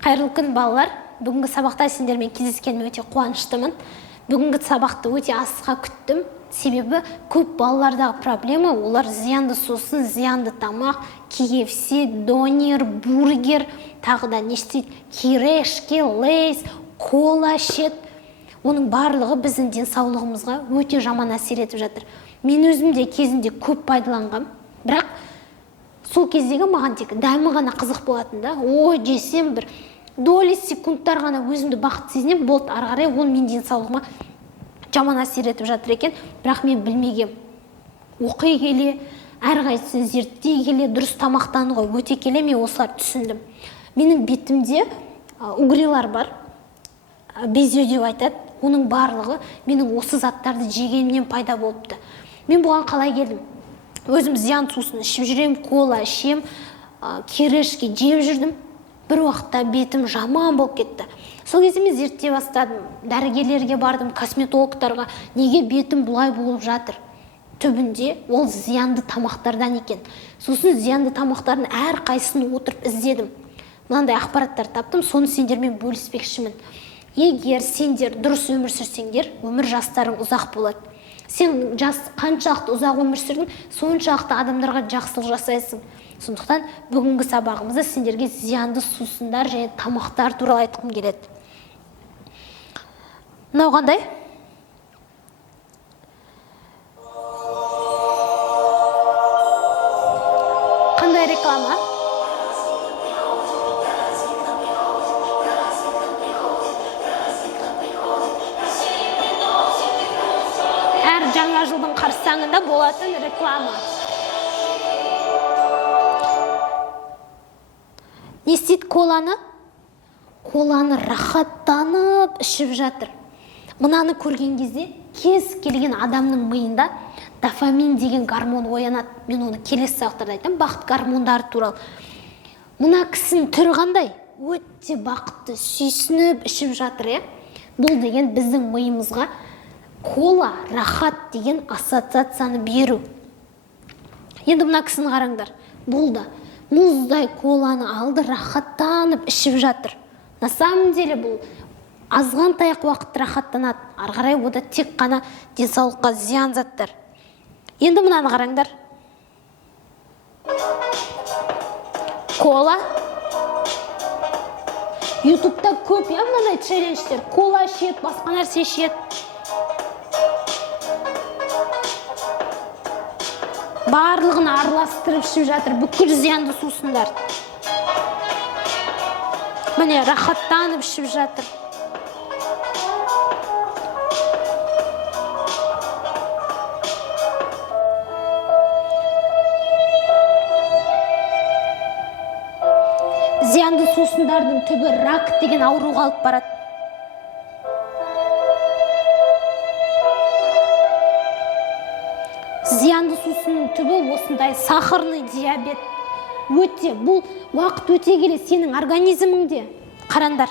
Қайырлы күн балалар. Бүгінгі сабақта сендермен кездескеніме өте қуаныштымын. Бүгінгі сабақты өте асыға күттім. Себебі көп балалардағы проблема олар зиянды сусын, зиянды тамақ, KFC, донер, бургер, тағы да не істейді, кирешки, лейс, кола ішеді. Оның барлығы біздің денсаулығымызға өте жаман әсер етіп жатыр. Мен өзім де кезінде көп пайдаланғам, бірақ сол кездегі маған тек дәмі ғана қызық болатын да. Жесем бір доли секундтар ғана өзімді бақыт сезінем, болды, ары қарай ол мен денсаулығыма жаман әсер етіп жатыр екен. Бірақ мен білмегем. Оқи келе, әрқайсысын зерттей келе, дұрыс тамақтануға өте келе мен осылар түсіндім. Менің бетімде угрилар бар, безеу деп айтады. Оның барлығы менің осы заттарды жегенімнен пайда болыпты. Мен бұған қалай келдім? Өзім зиян сусын ішіп жүрем, кола ішем, кирешки жеп жүрдім. Бір уақытта бетім жаман болып кетті. Сол кезде мен зерттей бастадым. Дәрігерлерге бардым, косметологтарға, неге бетім бұлай болып жатыр? Түбінде ол зиянды тамақтардан екен. Сосын зиянды тамақтардың әрқайсысын отырып іздедім. Мынандай ақпараттар таптым, соны сендермен бөліспекшімін. Егер сендер дұрыс өмір сүрсеңдер, өмір жастарың ұзақ болады. Сен қаншақты ұзақ өмір сүрдің, соншақты адамдарға жақсылық жасайсың. Сондықтан бүгінгі сабағымызда сендерге зиянды сусындар және тамақтар туралы айтқым келеді. Мынау қандай? Қандай реклама? Әр жаңа жылдың қарсаңында болатын реклама. Не істейді коланы? Коланы рахаттанып ішіп жатыр. Мынаны көрген кезде кез келген адамның миында дофамин деген гормон оянады. Мен оны келесі сабақтарда айтамын, бақыт гормондары туралы. Мына кісінің түрі қандай? Өте бақытты, сүйсініп ішіп жатыр. Бұл деген біздің миымызға кола, рахат деген ассоциацияны беру. Енді мына кісіні қараңдар. Бұл да мұздай коланы алды, рахаттанып ішіп жатыр. На самом деле бұл азғантаяқ уақыт рахаттанады. Ары қарай ода тек қана денсаулыққа зиян заттар. Енді мынаны қараңдар. Кола. Ютубта көп мынандай челлендждер. Кола ішеді, басқа нәрсе ішеді. Барлығын араластырып ішіп жатыр, бүкіл зиянды сусындар. Міне рахаттанып ішіп жатыр. Зиянды сусындардың түбі рак деген ауруға алып барады. Зиянды сусынның түбі осындай сахарный диабет. Өте, бұл уақыт өте келе сенің организміңде. Қарандар.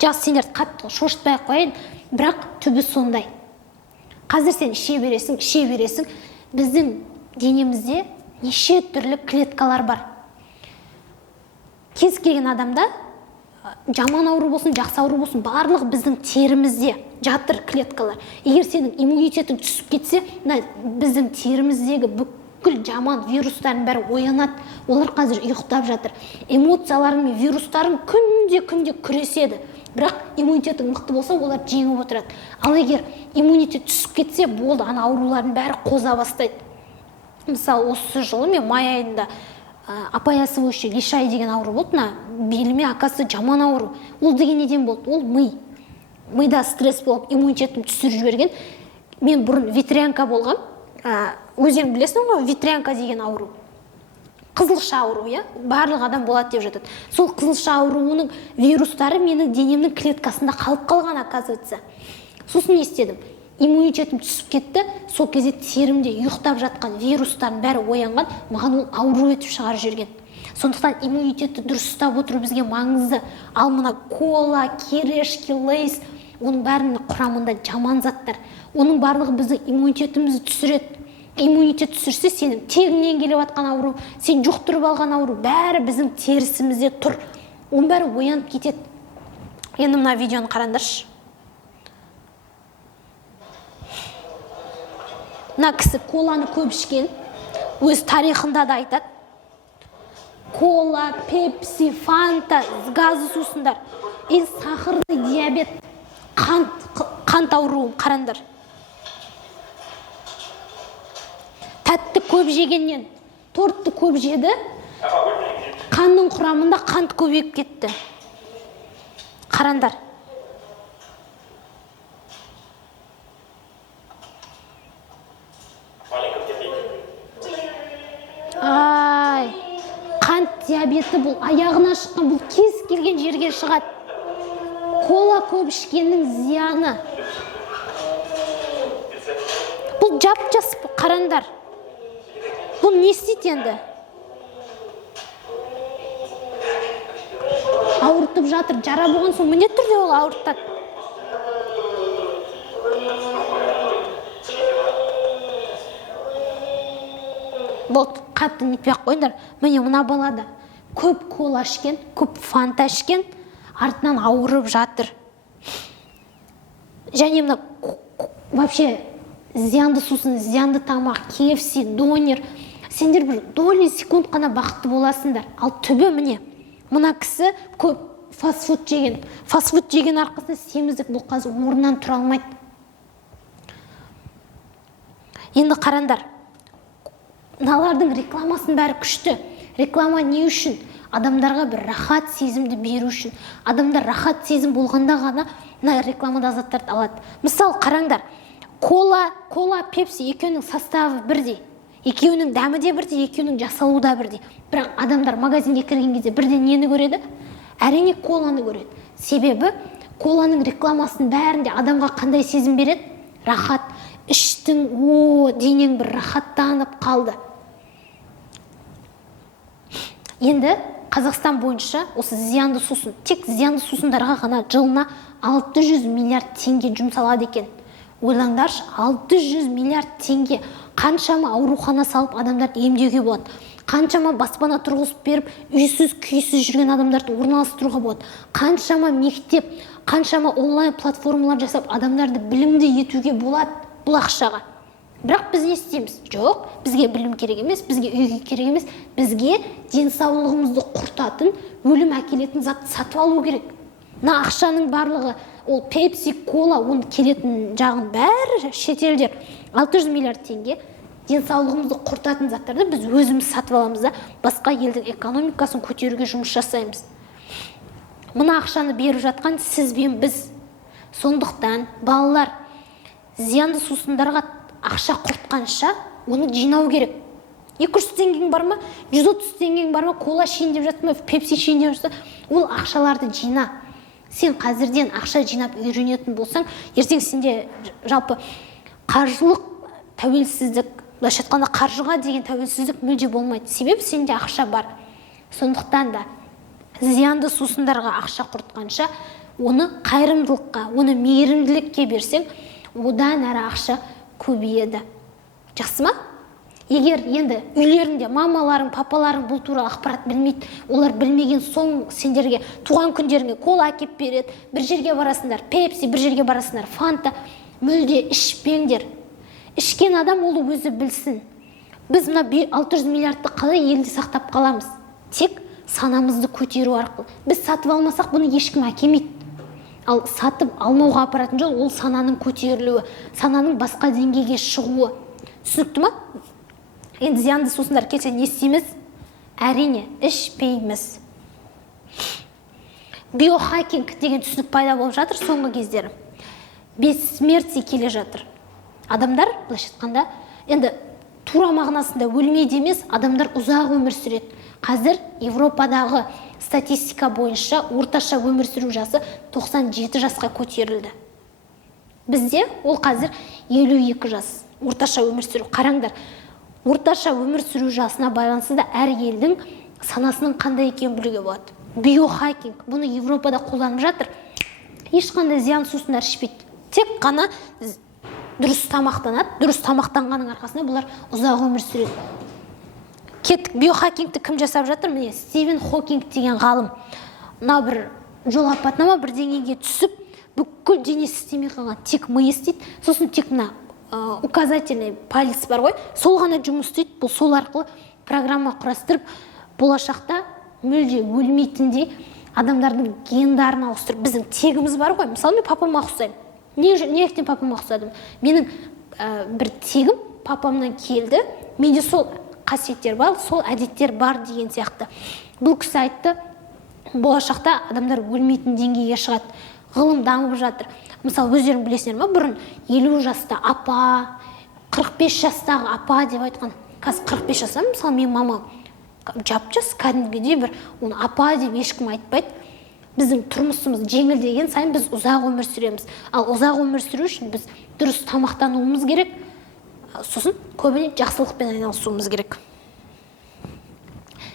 Жас сендерді қатты шошытпай қойын, бірақ түбі сондай. Қазір сен іше бересің. Біздің денемізде неше түрлі клеткалар бар. Кез келген адамда жаман ауру болсын, жақсы ауру болсын, барлығы біздің терімізде жатыр клеткалар. Егер сенің иммунитетің түсіп кетсе, біздің теріміздегі бүкіл жаман вирустардың бәрі оянады. Олар қазір ұйықтап жатыр. Эмоцияларың мен вирустарың күнде күреседі. Бірақ иммунитетің мықты болса, олар жеңіп отырады. Ал егер иммунитет түсіп кетсе, болды, ана аурулардың бәрі қоза бастайды. Мысалы, осы жылы мен май айында апаясывающий лишай деген ауру болды, беліме акасы жаман ауру. Ол деген неден болды? Ол мида стресс болып, иммунитетім түсіріп жіберген. Мен бұрын ветрянка болғам. Өзің білесің ғой, ветрянка деген ауру. Қызылша ауру, барлық адам болады деп жатады. Сол қызылша ауруының вирустары менің денемнің клеткасында қалып қалған, оказывается. Сосын не істедім? Иммунитетім түсіп кетті, сол кезде терімде ұйықтап жатқан вирустардың бәрі оянған, маған ол ауру етіп шығарып жүрген. Сондықтан иммунитетті дұрыс ұстап отыру бізге маңызды. Ал мына кола, кирешки, лейс, оның бәрінің құрамында жаман заттар. Оның барлығы біздің иммунитетімізді түсіреді. иммунитет түсірсе, сенің тегіңнен келіп жатқан ауру, сен жұқтырып алған ауру бәрі біздің терісімізде тұр. Оның бәрі оянып кетеді. Енді мына видеоны қараңдаршы. Мына кісі коланы көп ішкен, өз тарихында да айтады. Кола, пепси, фанта, газы сусындар, сахарный диабет, қант ауруын қараңдар. Тәтті көп жегеннен, тортты көп жеді, қанның құрамында қант көбейіп кетті. Қараңдар. Ай, қант диабеті бұл аяғына шыққан, бұл кез келген жерге шығады. Кола көп ішкеннің зияны. Бұл жап-жас, қараңдар. Бұл не істейді енді? Ауыртып жатыр, жара болған соң міндетті түрде ол ауыртады. Болды, қатты нетпей-ақ қойыңдар. Міне мына балада көп кола ішкен, көп фанта ішкен, артынан ауырып жатыр. Және мына вообще зиянды сусын, зиянды тамақ, KFC, донер. Сендер бір доли секунд қана бақытты боласыңдар. Ал түбі міне. Мына кісі көп фастфуд жеген. Фастфуд жеген арқасында семіздік, бұл қазір орнынан тұра алмайды. Енді қараңдар. Мыналардың рекламасын бәрі күшті. Реклама не үшін? Адамдарға бір рахат сезімді беру үшін. Адамдар рахат сезім болғанда ғана мына рекламада заттарды алады. Мысалы, қараңдар. Кола, пепси екеуінің составы бірдей. Екеуінің дәмі де бірдей, екеуінің жасалуы да бірдей. Бірақ адамдар магазинге кірген кезде бірден нені көреді? Әрине коланы көреді. Себебі коланың рекламасын бәрінде адамға қандай сезім береді? Рахат. Іштің, денең бір рахаттанып қалды. Енді Қазақстан бойынша осы зиянды сусын, тек зиянды сусындарға ғана жылына 600 миллиард теңге жұмсалады екен. Ойлаңдаршы, 600 миллиард теңге қаншама аурухана салып адамдарды емдеуге болады. Қаншама баспана тұрғызып беріп, үйсіз, күйсіз жүрген адамдарды орналастыруға болады. Қаншама мектеп, қаншама онлайн платформалар жасап адамдарды білімді етуге болады бұл ақшаға. Бірақ біз не істейміз? Жоқ, бізге білім керек емес, бізге үй керек емес, бізге денсаулығымызды құртатын, өлім әкелетін затты сатып алу керек. Мына ақшаның барлығы, ол пепси, кола, оның келетін жағын бәрі шетелдер 600 миллиард теңге денсаулығымызды құртатын заттарды біз өзіміз сатып аламыз да, басқа елдің экономикасын көтеруге жұмыс жасаймыз. Мына ақшаны беріп жатқан сіз бен біз. Сондықтан балалар зиянды сусындарға ақша құртқанша оны жинау керек. 200 теңгең бар ма, 130 теңгең бар ма, кола ішейін деп жатыр ма, пепси ішейін деп жатыр, ол ақшаларды жина. Сен қазірден ақша жинап үйренетін болсаң, ертең сенде жалпы қаржылық тәуелсіздік, былайша айтқанда қаржыға деген тәуелсіздік мүлде болмайды. Себебі сенде ақша бар. Сондықтан да зиянды сусындарға ақша құртқанша, оны қайырымдылыққа, оны мейірімділікке берсең, одан әрі ақша көбейеді. Жақсы ма? Егер енді үйлерінде мамаларың, папаларың бұл туралы ақпарат білмейді, олар білмеген соң сендерге туған күндеріңе кола әкеп береді, бір жерге барасыңдар, пепси, бір жерге барасыңдар, фанта, мүлде ішпеңдер. Ішкен адам ол өзі білсін. Біз мына 600 миллиардты қалай елде сақтап қаламыз? Тек санамызды көтеру арқылы. Біз сатып алмасақ, бұны ешкім әкемейді. Ал сатып алмауға апаратын жол ол сананың көтерілуі, сананың басқа деңгейге шығуы. Түсінікті ма? Енді зиянды сусындар келсе не істейміз? Әрине, ішпейміз. Биохакинг деген түсінік пайда болып жатыр соңғы кездері. Бессмертие келе жатыр. Адамдар, былайша айтқанда, енді тура мағынасында өлмейді емес, адамдар ұзақ өмір сүреді. Қазір Европадағы статистика бойынша орташа өмір сүру жасы 97 жасқа көтерілді. Бізде ол қазір 52 жас. Орташа өмір сүру. Қараңдар, орташа өмір сүру жасына байланысты да әр елдің санасының қандай екенін білуге болады. Биохакинг, бұны Европада қолданып жатыр. Ешқандай зиян сусындар ішпейді. Тек қана дұрыс тамақтанады, дұрыс тамақтанғанның арқасында бұлар ұзақ өмір сүреді. Кеттік, биохакингті кім жасап жатыр? Міне Стивен Хокинг деген ғалым. Мынау бір жол апатына ма бір деңгейге түсіп, бүкіл денесі істемей қалған, тек миы істейді. Сосын тек мына указательный палец бар ғой, сол ғана жұмыс істейді. Бұл сол арқылы программа құрастырып, болашақта мүлде өлмейтіндей адамдардың гендарын ауыстырып, біздің тегіміз бар ғой. Мысалы, мен папама ұқсаймын. Неліктен папама ұқсадым? Менің бір тегім папамнан келді. Менде сол қасиеттер бар, сол әдеттер бар деген сияқты. Бұл кісі айтты, болашақта адамдар өлмейтін деңгейге шығады. Ғылым дамып жатыр. Мысалы, өздерің білесіңдер ме, бұрын 50 жаста апа, 45 жастағы апа деп айтқан. Қазір 45 жаста, мысалы, мен мамам жап-жас, кәдімгідей бір, оны апа деп ешкім айтпайды. Біздің тұрмысымыз жеңілдеген сайын біз ұзақ өмір сүреміз. Ал ұзақ өмір сүру үшін біз дұрыс тамақтануымыз керек, сосын көбіне жақсылықпен айналысуымыз керек.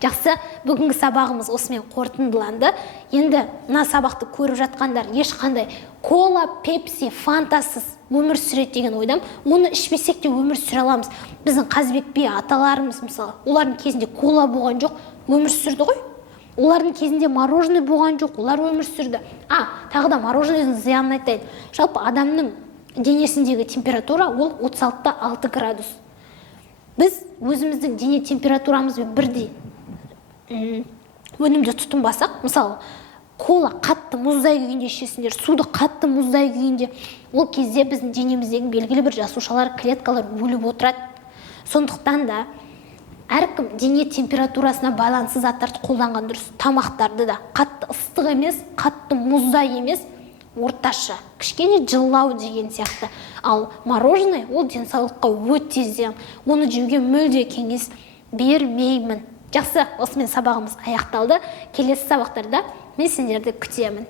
Жақсы, бүгінгі сабағымыз осымен қорытындыланды. Енді мына сабақты көріп жатқандар ешқандай кола, пепси, фантасыз өмір сүреді деген ойдам. Оны ішпесек те өмір сүре аламыз. Біздің Қазбек би аталарымыз, мысалы, олардың кезінде кола болған жоқ, өмір сүрді ғой. Олардың кезінде мороженое болған жоқ, олар өмір сүрді. Тағы да морожененің зиянын айтайын. Жалпы адамның денесіндегі температура ол 36-6 градус. Біз өзіміздің дене температурамызбен бірдей өнімді тұтынбасақ, мысалы, кола қатты мұздай күйінде ішесіңдер, суды қатты мұздай күйінде, ол кезде біздің денеміздегі белгілі бір жасушалар, клеткалар өліп отырады. Сондықтан да әркім дене температурасына байланысты заттарды қолданған дұрыс. Тамақтарды да қатты ыстық емес, қатты мұздай емес, орташа, кішкене жылылау деген сияқты. Ал мороженое ол денсаулыққа өте зиян. Оны жеуге мүлде кеңес бермеймін. Жақсы, осымен сабағымыз аяқталды. Келесі сабақтарда мен сендерді күтемін.